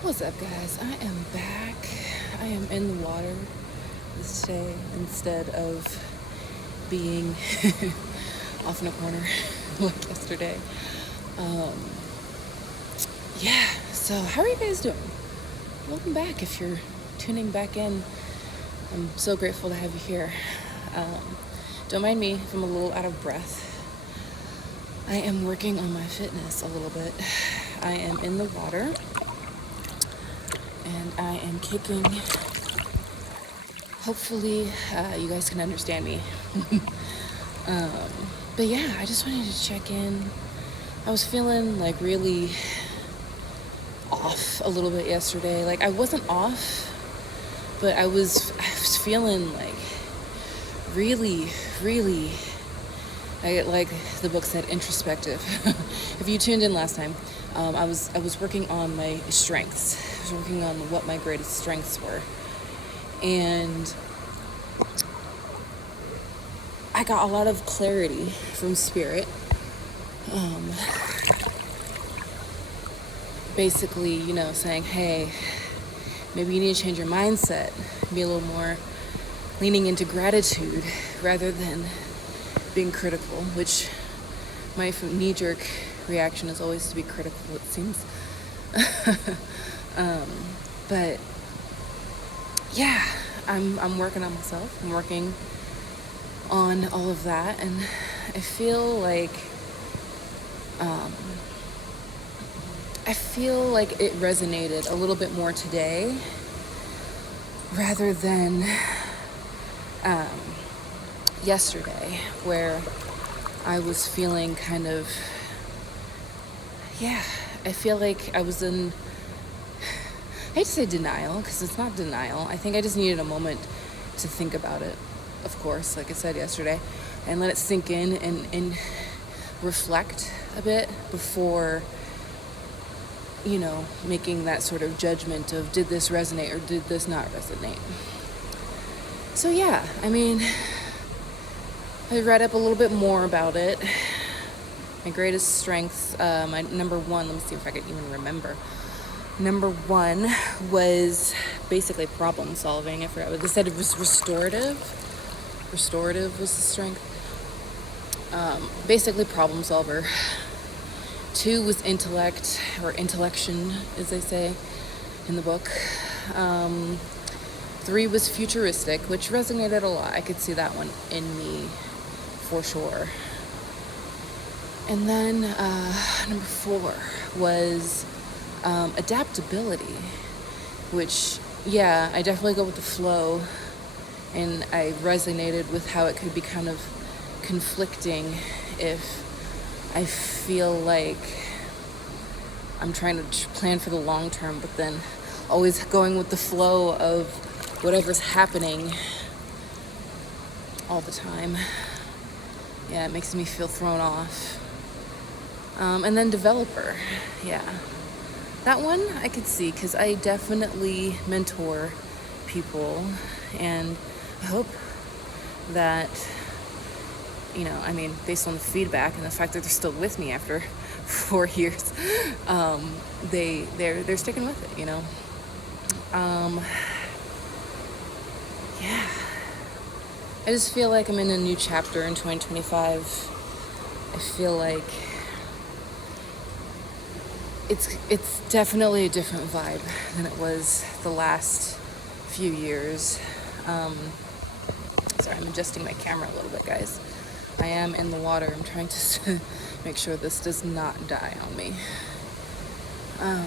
What's up, guys? I am back. I am in the water this day instead of being off in a corner like yesterday. Um, yeah, so how are you guys doing? Welcome back if you're tuning back in. I'm so grateful to have you here. Don't mind me if I'm a little out of breath. I am working on my fitness a little bit. I am in the water and I am kicking. Hopefully, you guys can understand me. um, but yeah, I just wanted to check in. I was feeling like really off a little bit yesterday. Like I wasn't off, but I was feeling like really, really, like the book said, introspective. If you tuned in last time, I was working on my strengths. I was working on what my greatest strengths were, and I got a lot of clarity from spirit. Basically, saying, hey, maybe you need to change your mindset, be a little more leaning into gratitude rather than being critical, which my knee-jerk reaction is always to be critical, it seems. But yeah, I'm working on myself. I'm working on all of that, and I feel like it resonated a little bit more today rather than yesterday, where I was feeling kind of, I feel like I was in, I hate to say denial, because it's not denial. I think I just needed a moment to think about it, of course, like I said yesterday, and let it sink in and reflect a bit before, making that sort of judgment of did this resonate or did this not resonate. So yeah, I mean, I read up a little bit more about it. My greatest strengths, my number one, let me see if I can even remember. Number one was basically problem solving. I forgot what they said. It was restorative. Restorative was the strength. Basically problem solver. 2 was intellect, or intellection, as they say in the book. 3 was futuristic, which resonated a lot. I could see that one in me for sure. And then number 4 was adaptability, which, I definitely go with the flow, and I resonated with how it could be kind of conflicting if I feel like I'm trying to plan for the long term, but then always going with the flow of whatever's happening all the time. Yeah, it makes me feel thrown off. And then developer, that one I could see, because I definitely mentor people, and I hope that, based on the feedback and the fact that they're still with me after 4 years, they're sticking with it, I just feel like I'm in a new chapter in 2025. I feel like it's definitely a different vibe than it was the last few years. Sorry, I'm adjusting my camera a little bit, guys. I am in the water. I'm trying to make sure this does not die on me. I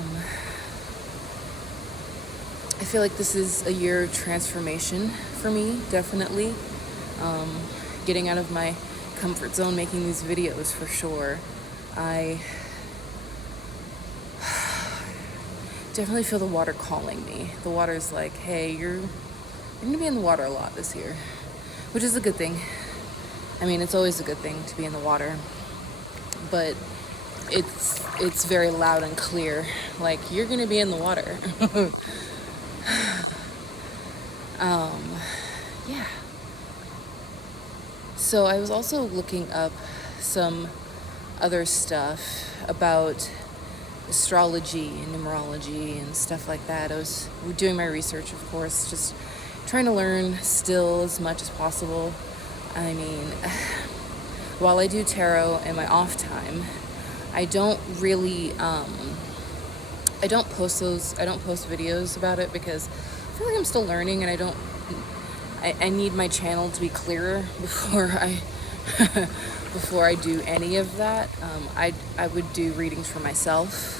feel like this is a year of transformation for me, definitely. Getting out of my comfort zone, making these videos for sure. I definitely feel the water calling me. The water's like, hey, you're going to be in the water a lot this year, which is a good thing. I mean, it's always a good thing to be in the water, but it's very loud and clear, like, you're going to be in the water. Yeah. So I was also looking up some other stuff about astrology and numerology and stuff like that. I was doing my research, of course, just trying to learn still as much as possible. I mean, while I do tarot in my off time, I don't really, I don't post videos about it because I feel like I'm still learning, and I need my channel to be clearer before I do any of that. I would do readings for myself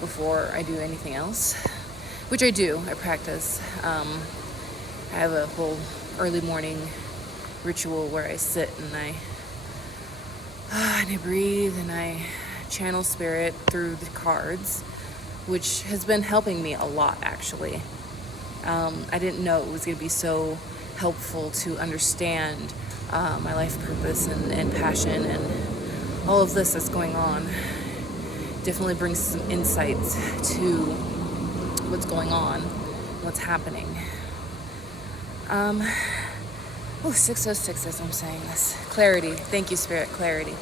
before I do anything else, which I do. I practice. I have a whole early morning ritual where I sit and I breathe and I channel spirit through the cards, which has been helping me a lot, actually. I didn't know it was going to be so helpful to understand my life purpose and passion and all of this that's going on. Definitely brings some insights to what's going on, what's happening. 606 as I'm saying this. Clarity. Thank you, Spirit. Clarity.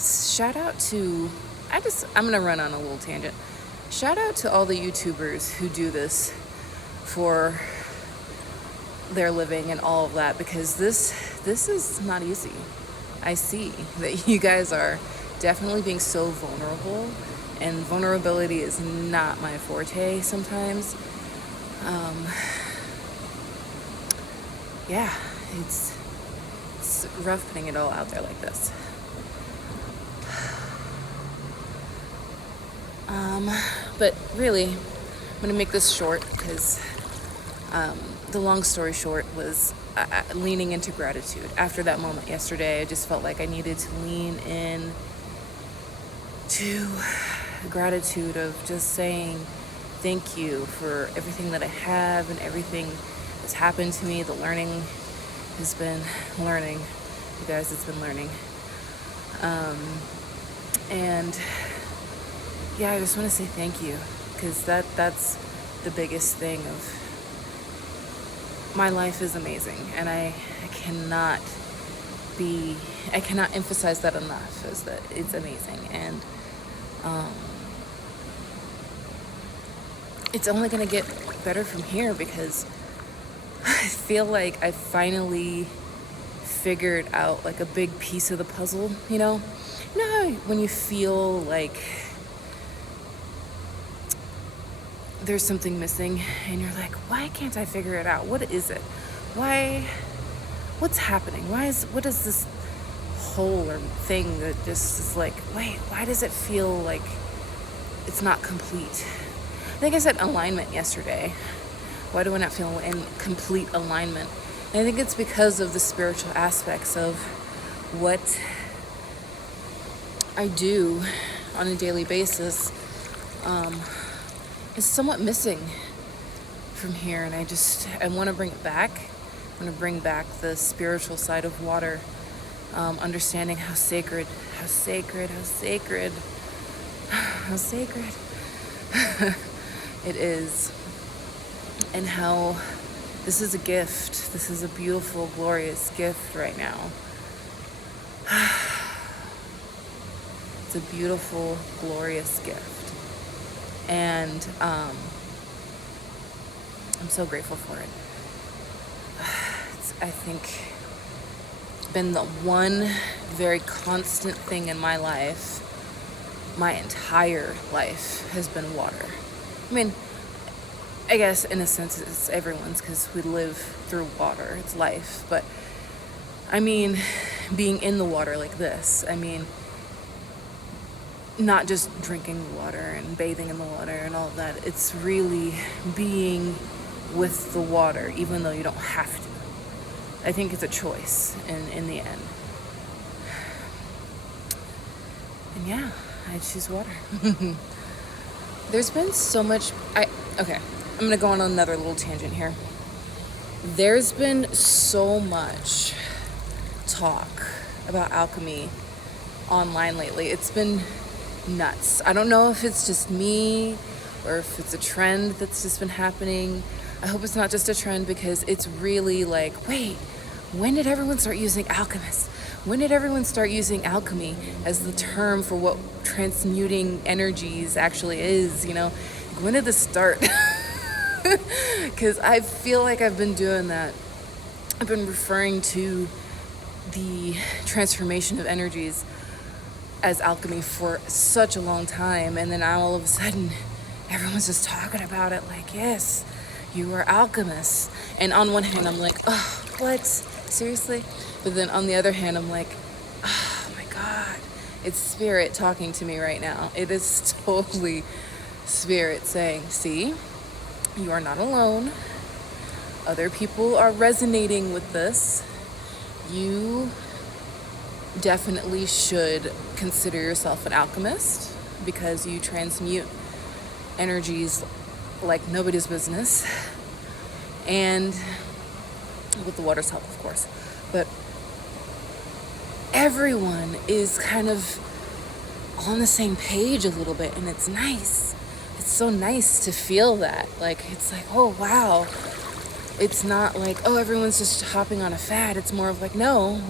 Shout out to... I'm going to run on a little tangent. Shout out to all the YouTubers who do this for their living and all of that, because this is not easy. I see that you guys are definitely being so vulnerable, and vulnerability is not my forte sometimes. It's rough putting it all out there like this. But really, I'm going to make this short because the long story short was leaning into gratitude. After that moment yesterday, I just felt like I needed to lean in to gratitude of just saying thank you for everything that I have and everything that's happened to me. The learning has been learning. You guys, it's been learning. I just want to say thank you, because that's the biggest thing of my life is amazing, and I cannot emphasize that enough, is that it's amazing, and it's only going to get better from here, because I feel like I finally figured out like a big piece of the puzzle, you know how when you feel like there's something missing and you're like, why can't I figure it out? What is it? What's happening? What is this hole or thing that just is like, wait, why does it feel like it's not complete? I think I said alignment yesterday. Why do I not feel in complete alignment? And I think it's because of the spiritual aspects of what I do on a daily basis. Is somewhat missing from here, and I want to bring it back. I want to bring back the spiritual side of water, understanding how sacred it is, and how this is a gift. This is a beautiful, glorious gift right now. It's a beautiful, glorious gift. And I'm so grateful for it. It's, I think, been the one very constant thing in my life, my entire life, has been water. I mean, I guess in a sense it's everyone's, because we live through water. It's life. But I mean, being in the water like this, I mean, not just drinking the water and bathing in the water and all of that. It's really being with the water, even though you don't have to. I think it's a choice in the end. And yeah, I choose water. There's been so much... I'm going to go on another little tangent here. There's been so much talk about alchemy online lately. It's been nuts. I don't know if it's just me or if it's a trend that's just been happening. I hope it's not just a trend, because it's really like, wait, when did everyone start using alchemists? when did everyone start using alchemy as the term for what transmuting energies actually is, you know? When did this start? Because I feel like I've been doing that. I've been referring to the transformation of energies as alchemy for such a long time, and then now all of a sudden everyone's just talking about it like, yes, you are alchemists. And on one hand I'm like, oh, what? Seriously? But then on the other hand I'm like, oh my God, it's spirit talking to me right now. It is totally spirit saying, see, you are not alone. Other people are resonating with this. You definitely should consider yourself an alchemist because you transmute energies like nobody's business, and with the water's help, of course. But everyone is kind of on the same page a little bit, and it's nice. It's so nice to feel that. Like, it's like, oh wow. It's not like, oh, everyone's just hopping on a fad. It's more of like, no.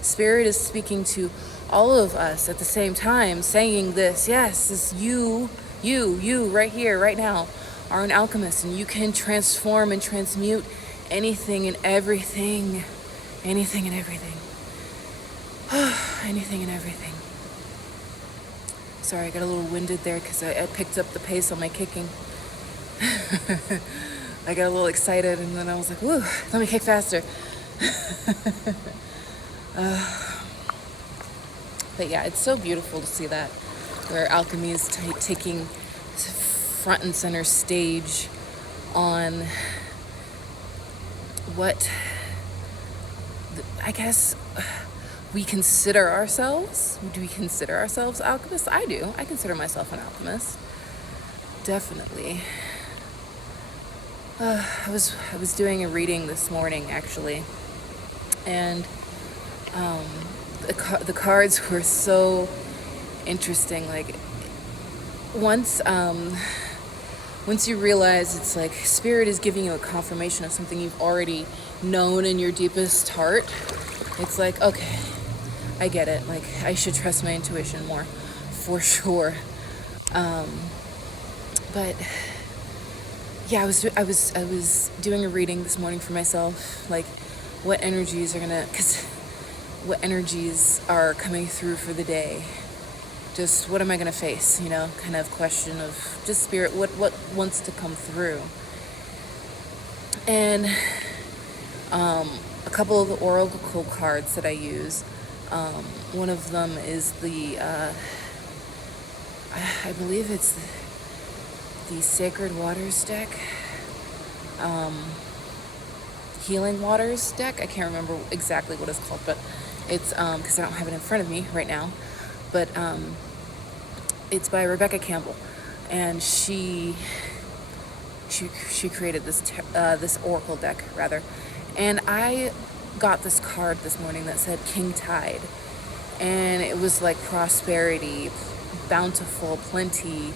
Spirit is speaking to all of us at the same time, saying this, yes, this you right here, right now, are an alchemist, and you can transform and transmute anything and everything. Anything and everything. Anything and everything. Sorry, I got a little winded there because I picked up the pace on my kicking. I got a little excited, and then I was like, woo, let me kick faster. But yeah, it's so beautiful to see that, where alchemy is taking front and center stage on what I guess we consider ourselves. Do we consider ourselves alchemists? I do. I consider myself an alchemist. Definitely. I was doing a reading this morning, actually, and the cards were so interesting. Like, once you realize it's like spirit is giving you a confirmation of something you've already known in your deepest heart, it's like, okay, I get it. Like, I should trust my intuition more, for sure. But yeah, I was doing a reading this morning for myself, like what energies are coming through for the day. Just what am I gonna face, kind of question of just spirit, what wants to come through. And a couple of the oracle cards that I use, one of them is the I believe it's the Sacred Waters deck, Healing Waters deck. I can't remember exactly what it's called, but it's because I don't have it in front of me right now. But it's by Rebecca Campbell, and she created this oracle deck rather, and I got this card this morning that said King Tide, and it was like prosperity, bountiful, plenty.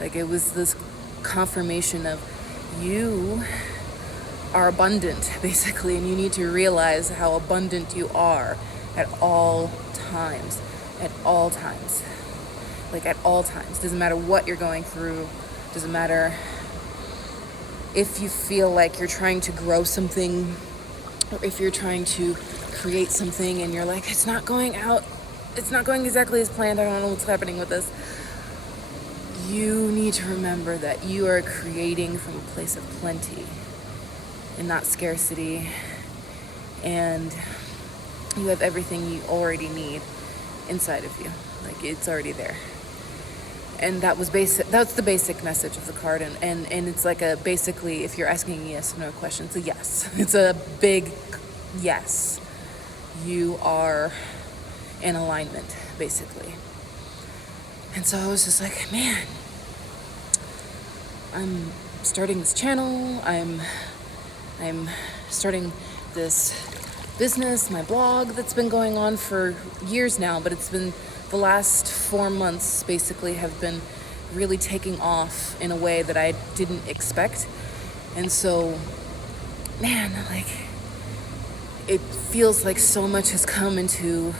Like, it was this confirmation of you are abundant, basically, and you need to realize how abundant you are at all times. Like, at all times. Doesn't matter what you're going through. Doesn't matter if you feel like you're trying to grow something, or if you're trying to create something and you're like, it's not going exactly as planned, I don't know what's happening with this. You need to remember that you are creating from a place of plenty and not scarcity, and you have everything you already need inside of you. Like, it's already there. And that's the basic message of the card, and it's like basically, if you're asking a yes or no question, it's a yes. It's a big yes. You are in alignment, basically. And so I was just like, man, I'm starting this channel, I'm starting this business, my blog that's been going on for years now, but it's been the last 4 months basically have been really taking off in a way that I didn't expect. And so, man, like, it feels like so much has come into,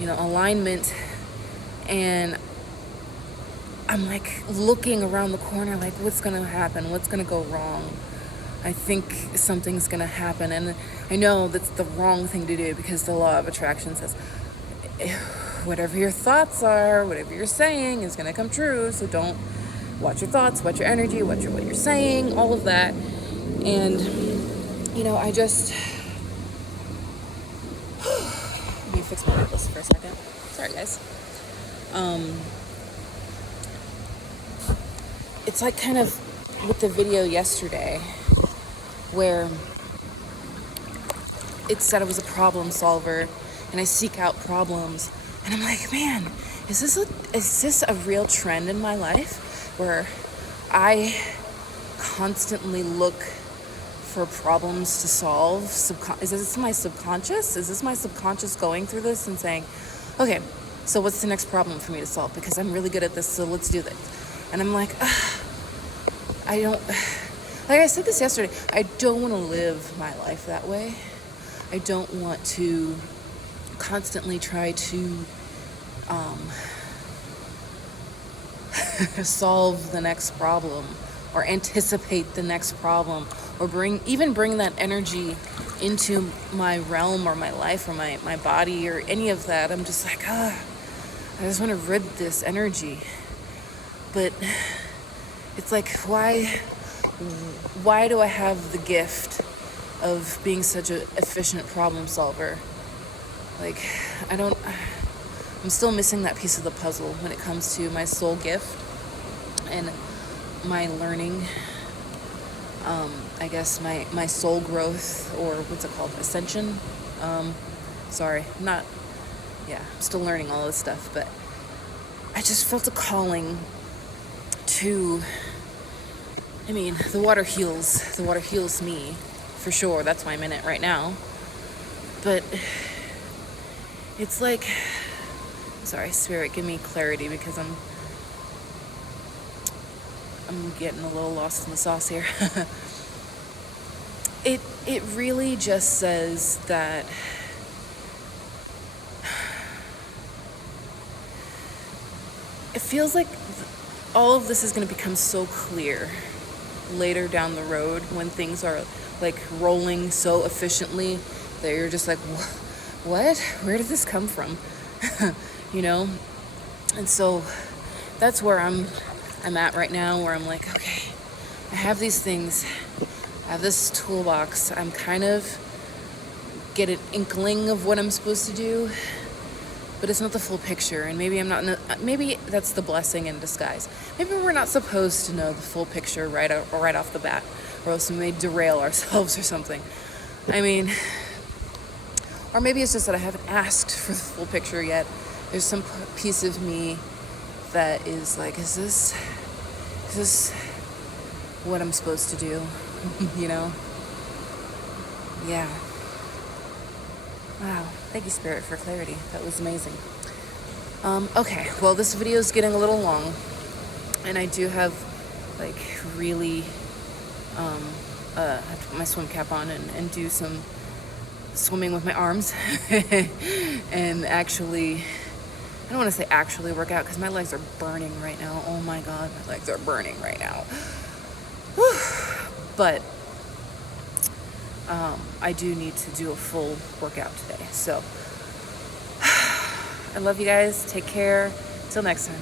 alignment, and I'm like looking around the corner like, what's gonna happen? What's gonna go wrong? I think something's gonna happen, and I know that's the wrong thing to do because the law of attraction says whatever your thoughts are, whatever you're saying is gonna come true. So don't watch your thoughts, watch your energy, watch what you're saying, all of that. And I just let me fix my necklace for a second. Sorry, guys. It's like kind of with the video yesterday where it said I was a problem solver and I seek out problems, and I'm like, man, is this a real trend in my life where I constantly look for problems to solve? Is this my subconscious? Is this my subconscious going through this and saying, okay, so what's the next problem for me to solve? Because I'm really good at this, so let's do this. And I'm like, I don't, like I said this yesterday, I don't want to live my life that way. I don't want to constantly try to solve the next problem or anticipate the next problem or bring that energy into my realm or my life or my body or any of that. I'm just like, I just want to rid this energy. But it's like, why do I have the gift of being such an efficient problem solver? Like, I'm still missing that piece of the puzzle when it comes to my soul gift and my learning, I guess my soul growth, or what's it called, ascension. I'm still learning all this stuff, but I just felt a calling to, the water heals me, for sure. That's why I'm in it right now. But it's like, sorry, Spirit, give me clarity, because I'm getting a little lost in the sauce here. It really just says that it feels like all of this is going to become so clear later down the road when things are like rolling so efficiently that you're just like, what? Where did this come from? And so that's where I'm at right now, where I'm like, okay, I have these things, I have this toolbox, I'm kind of get an inkling of what I'm supposed to do, but it's not the full picture. And maybe maybe that's the blessing in disguise. Maybe we're not supposed to know the full picture right off the bat, or else we may derail ourselves or something. Or maybe it's just that I haven't asked for the full picture yet. There's some piece of me that is like, is this what I'm supposed to do? Yeah. Wow. Thank you, Spirit, for clarity. That was amazing. Okay. Well, this video is getting a little long, and I do have really have to put my swim cap on and do some swimming with my arms and actually, I don't want to say actually work out, because my legs are burning right now. Oh my God, my legs are burning right now. Whew. But I do need to do a full workout today. So I love you guys. Take care. Till next time.